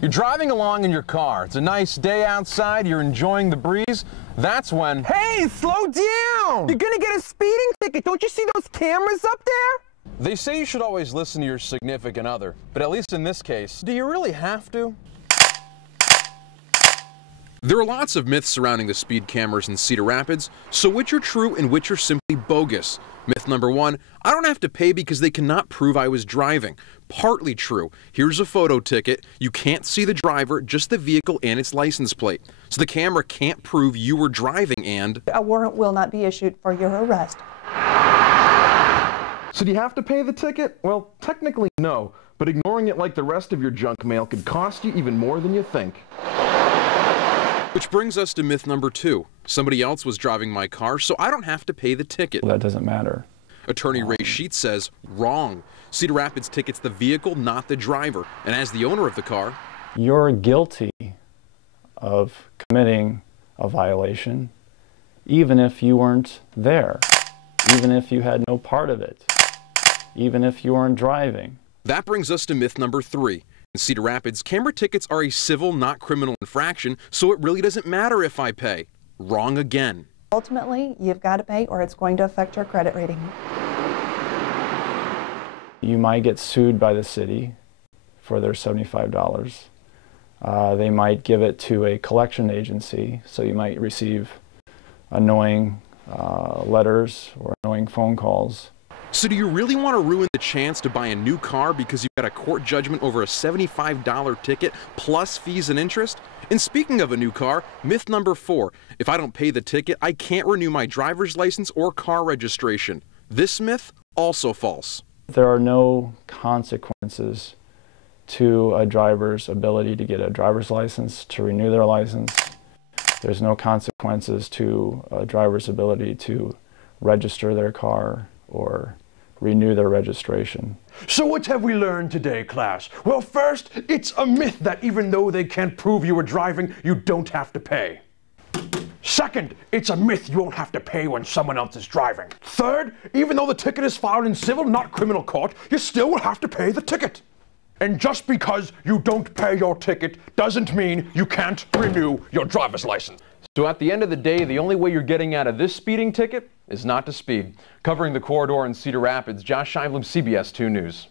You're driving along in your car. It's a nice day outside. You're enjoying the breeze. That's when... Hey, slow down! You're gonna get a speeding ticket. Don't you see those cameras up there? They say you should always listen to your significant other, but at least in this case, do you really have to? There are lots of myths surrounding the speed cameras in Cedar Rapids, so which are true and which are simply bogus? Myth number one, I don't have to pay because they cannot prove I was driving. Partly true. Here's a photo ticket. You can't see the driver, just the vehicle and its license plate. So the camera can't prove you were driving and... A warrant will not be issued for your arrest. So do you have to pay the ticket? Well, technically no, but ignoring it like the rest of your junk mail could cost you even more than you think. Which brings us to myth number two. Somebody else was driving my car, so I don't have to pay the ticket. That doesn't matter. Attorney Ray Sheets says, wrong. Cedar Rapids tickets the vehicle, not the driver. And as the owner of the car... You're guilty of committing a violation, even if you weren't there, even if you had no part of it, even if you weren't driving. That brings us to myth number three. In Cedar Rapids, camera tickets are a civil, not criminal infraction, so it really doesn't matter if I pay. Wrong again. Ultimately, you've got to pay or it's going to affect your credit rating. You might get sued by the city for their $75. They might give it to a collection agency, so you might receive annoying letters or annoying phone calls. So do you really want to ruin the chance to buy a new car because you got a court judgment over a $75 ticket plus fees and interest? And speaking of a new car, myth number four, if I don't pay the ticket, I can't renew my driver's license or car registration. This myth, also false. There are no consequences to a driver's ability to get a driver's license, to renew their license. There's no consequences to a driver's ability to register their car or renew their registration. So what have we learned today, class? Well, first, it's a myth that even though they can't prove you were driving, you don't have to pay. Second, it's a myth you won't have to pay when someone else is driving. Third, even though the ticket is filed in civil, not criminal court, you still will have to pay the ticket. And just because you don't pay your ticket doesn't mean you can't renew your driver's license. So at the end of the day, the only way you're getting out of this speeding ticket is not to speed. Covering the corridor in Cedar Rapids, Scheinblum, CBS 2 News.